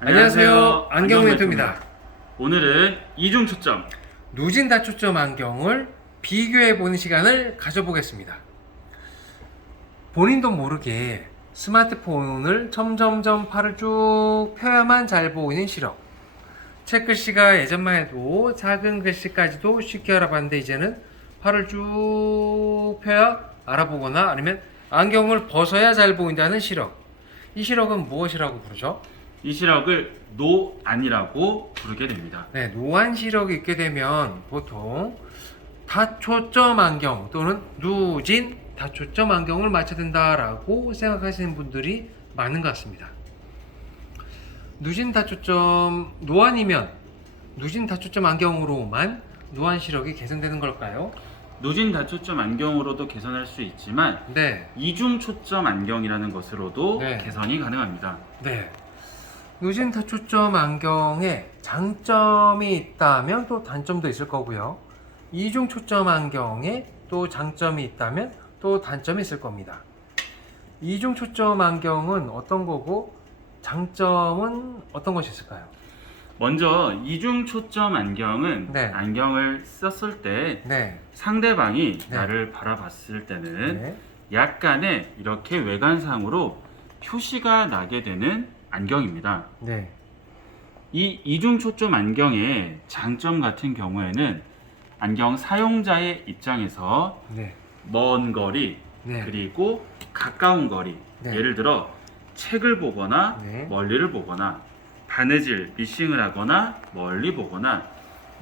안녕하세요. 안경멘토입니다. 오늘은 이중 초점. 누진 다초점 안경을 비교해보는 시간을 가져보겠습니다. 본인도 모르게 스마트폰을 점점점 팔을 쭉 펴야만 잘 보이는 시력. 책 글씨가 예전만 해도 작은 글씨까지도 쉽게 알아봤는데 이제는 팔을 쭉 펴야 알아보거나 아니면 안경을 벗어야 잘 보인다는 시력. 이 시력은 무엇이라고 부르죠? 이 시력을 노안이라고 부르게 됩니다. 네, 노안 시력이 있게 되면 보통 다초점 안경 또는 누진 다초점 안경을 맞춰야 된다라고 생각하시는 분들이 많은 것 같습니다. 누진 다초점 노안이면 누진 다초점 안경으로만 노안 시력이 개선되는 걸까요? 누진 다초점 안경으로도 개선할 수 있지만 네, 이중 초점 안경이라는 것으로도 네. 개선이 가능합니다. 네. 누진 다초점 안경에 장점이 있다면 또 단점도 있을 거고요. 이중 초점 안경에 또 장점이 있다면 또 단점이 있을 겁니다. 이중 초점 안경은 어떤 거고 장점은 어떤 것이 있을까요? 먼저 이중 초점 안경은 네. 안경을 썼을 때 네. 상대방이 네. 나를 바라봤을 때는 네. 약간의 이렇게 외관상으로 표시가 나게 되는 안경입니다. 네. 이 이중 초점 안경의 장점 같은 경우에는 안경 사용자의 입장에서 네. 먼 거리 네. 그리고 가까운 거리, 네. 예를 들어 책을 보거나 네. 멀리를 보거나 바느질, 미싱을 하거나 멀리 보거나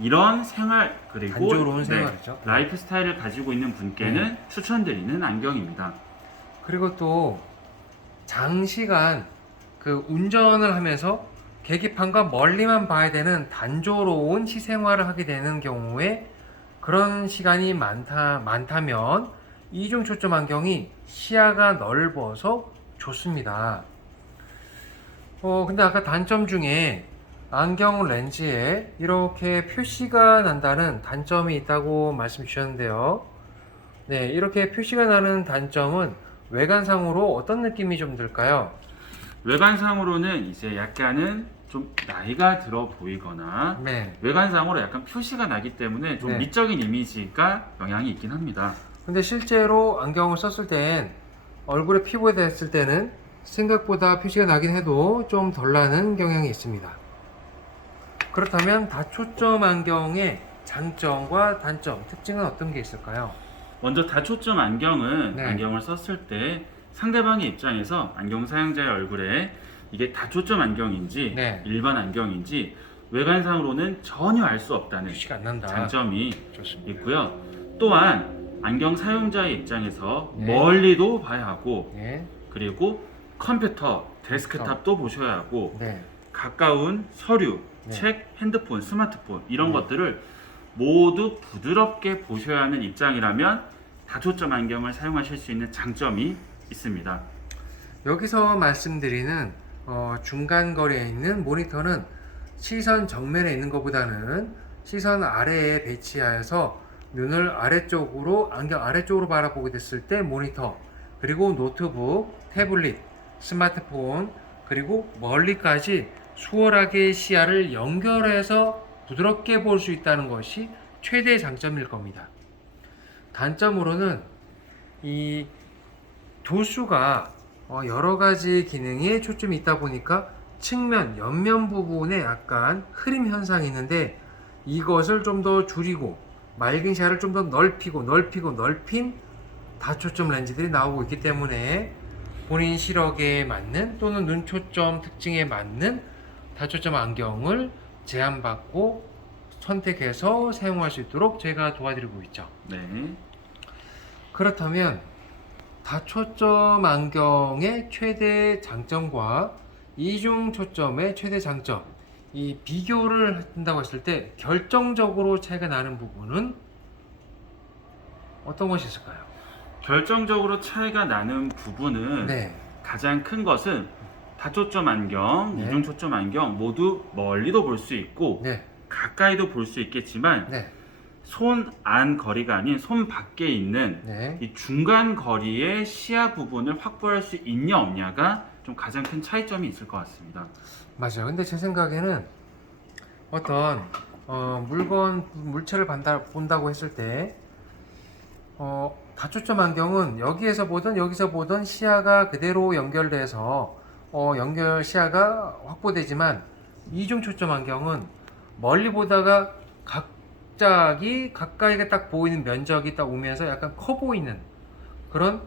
이런 생활 그리고 단조로운 생활이죠. 라이프 스타일을 가지고 있는 분께는 네. 추천드리는 안경입니다. 그리고 또 장시간 그 운전을 하면서 계기판과 멀리만 봐야 되는 단조로운 시생활을 하게 되는 경우에 그런 시간이 많다면 이중 초점 안경이 시야가 넓어서 좋습니다. 근데 아까 단점 중에 안경 렌즈에 이렇게 표시가 난다는 단점이 있다고 말씀 주셨는데요. 네, 이렇게 표시가 나는 단점은 외관상으로 어떤 느낌이 좀 들까요? 외관상으로는 이제 약간은 좀 나이가 들어 보이거나 네. 외관상으로 약간 표시가 나기 때문에 좀 네. 미적인 이미지가 영향이 있긴 합니다. 근데 실제로 안경을 썼을 땐 얼굴에 피부에 댔을 때는 생각보다 표시가 나긴 해도 좀 덜 나는 경향이 있습니다. 그렇다면 다초점 안경의 장점과 단점, 특징은 어떤 게 있을까요? 먼저 다초점 안경은 네. 안경을 썼을 때 상대방의 입장에서 안경 사용자의 얼굴에 이게 다초점 안경인지 네. 일반 안경인지 외관상으로는 전혀 알 수 없다는 표시가 안 난다. 장점이 좋습니다. 있고요. 또한 안경 사용자의 입장에서 네. 멀리도 봐야 하고 네. 그리고 컴퓨터, 데스크탑도 보셔야 하고 네. 가까운 서류, 네. 책, 핸드폰, 스마트폰 이런 네. 것들을 모두 부드럽게 보셔야 하는 입장이라면 다초점 안경을 사용하실 수 있는 장점이 있습니다. 여기서 말씀드리는 중간 거리에 있는 모니터는 시선 정면에 있는 것보다는 시선 아래에 배치하여서 눈을 아래쪽으로 안경 아래쪽으로 바라보게 됐을 때 모니터 그리고 노트북, 태블릿, 스마트폰 그리고 멀리까지 수월하게 시야를 연결해서 부드럽게 볼 수 있다는 것이 최대 장점일 겁니다. 단점으로는 이 도수가 여러 가지 기능에 초점이 있다 보니까 측면, 옆면 부분에 약간 흐림 현상이 있는데 이것을 좀 더 줄이고 맑은 시야를 좀 더 넓힌 다초점 렌즈들이 나오고 있기 때문에 본인 시력에 맞는 또는 눈 초점 특징에 맞는 다초점 안경을 제안받고 선택해서 사용할 수 있도록 제가 도와드리고 있죠. 네. 그렇다면 다초점 안경의 최대 장점과 이중 초점의 최대 장점 이 비교를 한다고 했을 때 결정적으로 차이가 나는 부분은 어떤 것이 있을까요? 결정적으로 차이가 나는 부분은 네. 가장 큰 것은 다초점 안경, 네. 이중 초점 안경 모두 멀리도 볼 수 있고 네. 가까이도 볼 수 있겠지만 네. 손 안 거리가 아닌 손 밖에 있는 네. 이 중간 거리의 시야 부분을 확보할 수 있냐 없냐가 좀 가장 큰 차이점이 있을 것 같습니다. 맞아요. 근데 제 생각에는 어떤 물체를 본다고 했을 때 다초점 안경은 여기에서 보던 여기서 보던 시야가 그대로 연결돼서 시야가 확보되지만 이중 초점 안경은 멀리 보다가 갑자기 가까이가 딱 보이는 면적이 딱 오면서 약간 커 보이는 그런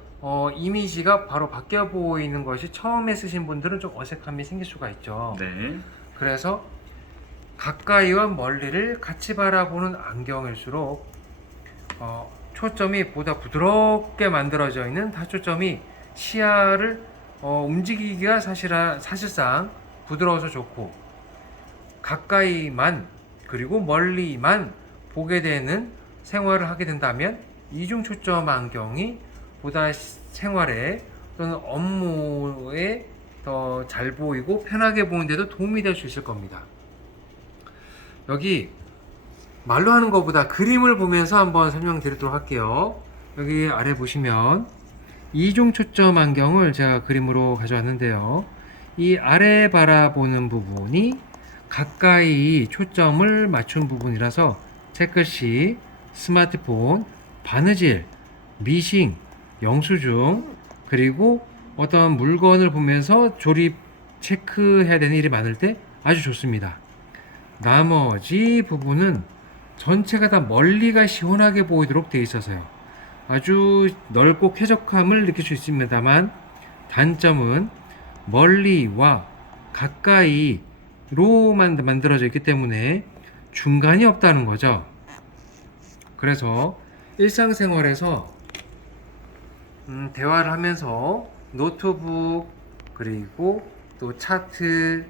이미지가 바로 바뀌어 보이는 것이 처음에 쓰신 분들은 좀 어색함이 생길 수가 있죠. 네. 그래서 가까이와 멀리를 같이 바라보는 안경일수록 초점이 보다 부드럽게 만들어져 있는 다초점이 시야를 움직이기가 사실상 부드러워서 좋고, 가까이만 그리고 멀리만 보게 되는 생활을 하게 된다면 이중 초점 안경이 보다 생활에 또는 업무에 더 잘 보이고 편하게 보이는데도 도움이 될 수 있을 겁니다. 여기 말로 하는 것보다 그림을 보면서 한번 설명드리도록 할게요. 여기 아래 보시면 이중 초점 안경을 제가 그림으로 가져왔는데요. 이 아래 바라보는 부분이 가까이 초점을 맞춘 부분이라서 채글씨, 스마트폰, 바느질, 미싱, 영수증, 그리고 어떤 물건을 보면서 조립 체크해야 되는 일이 많을 때 아주 좋습니다. 나머지 부분은 전체가 다 멀리가 시원하게 보이도록 되어 있어서요. 아주 넓고 쾌적함을 느낄 수 있습니다만, 단점은 멀리와 가까이로만 만들어져 있기 때문에 중간이 없다는 거죠. 그래서 일상생활에서 대화를 하면서 노트북, 그리고 또 차트,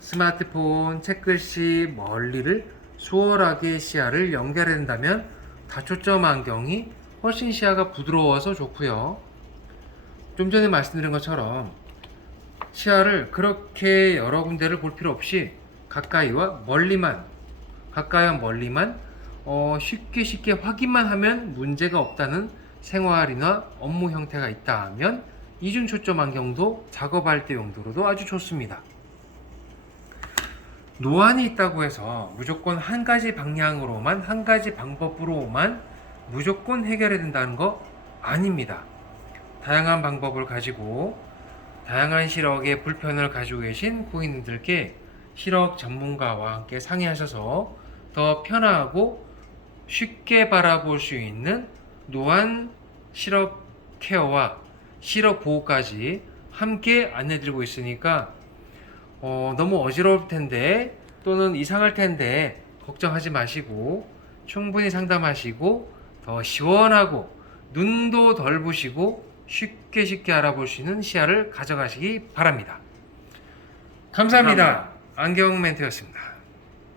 스마트폰, 책글씨, 멀리를 수월하게 시야를 연결해야 된다면 다초점 안경이 훨씬 시야가 부드러워서 좋고요. 좀 전에 말씀드린 것처럼 시야를 그렇게 여러 군데를 볼 필요 없이 가까이와 멀리만 쉽게 확인만 하면 문제가 없다는 생활이나 업무 형태가 있다면 이중 초점 안경도 작업할 때 용도로도 아주 좋습니다. 노안이 있다고 해서 무조건 한 가지 방향으로만, 한 가지 방법으로만 무조건 해결해야 된다는 거 아닙니다. 다양한 방법을 가지고 다양한 시력의 불편을 가지고 계신 고객님들께 시력 전문가와 함께 상의하셔서 더 편하고 쉽게 바라볼 수 있는 노안 시력 케어와 시력 보호까지 함께 안내드리고 있으니까 너무 어지러울 텐데 또는 이상할 텐데 걱정하지 마시고 충분히 상담하시고 더 시원하고 눈도 덜 부시고 쉽게 알아볼 수 있는 시야를 가져가시기 바랍니다. 감사합니다. 안경 멘트였습니다.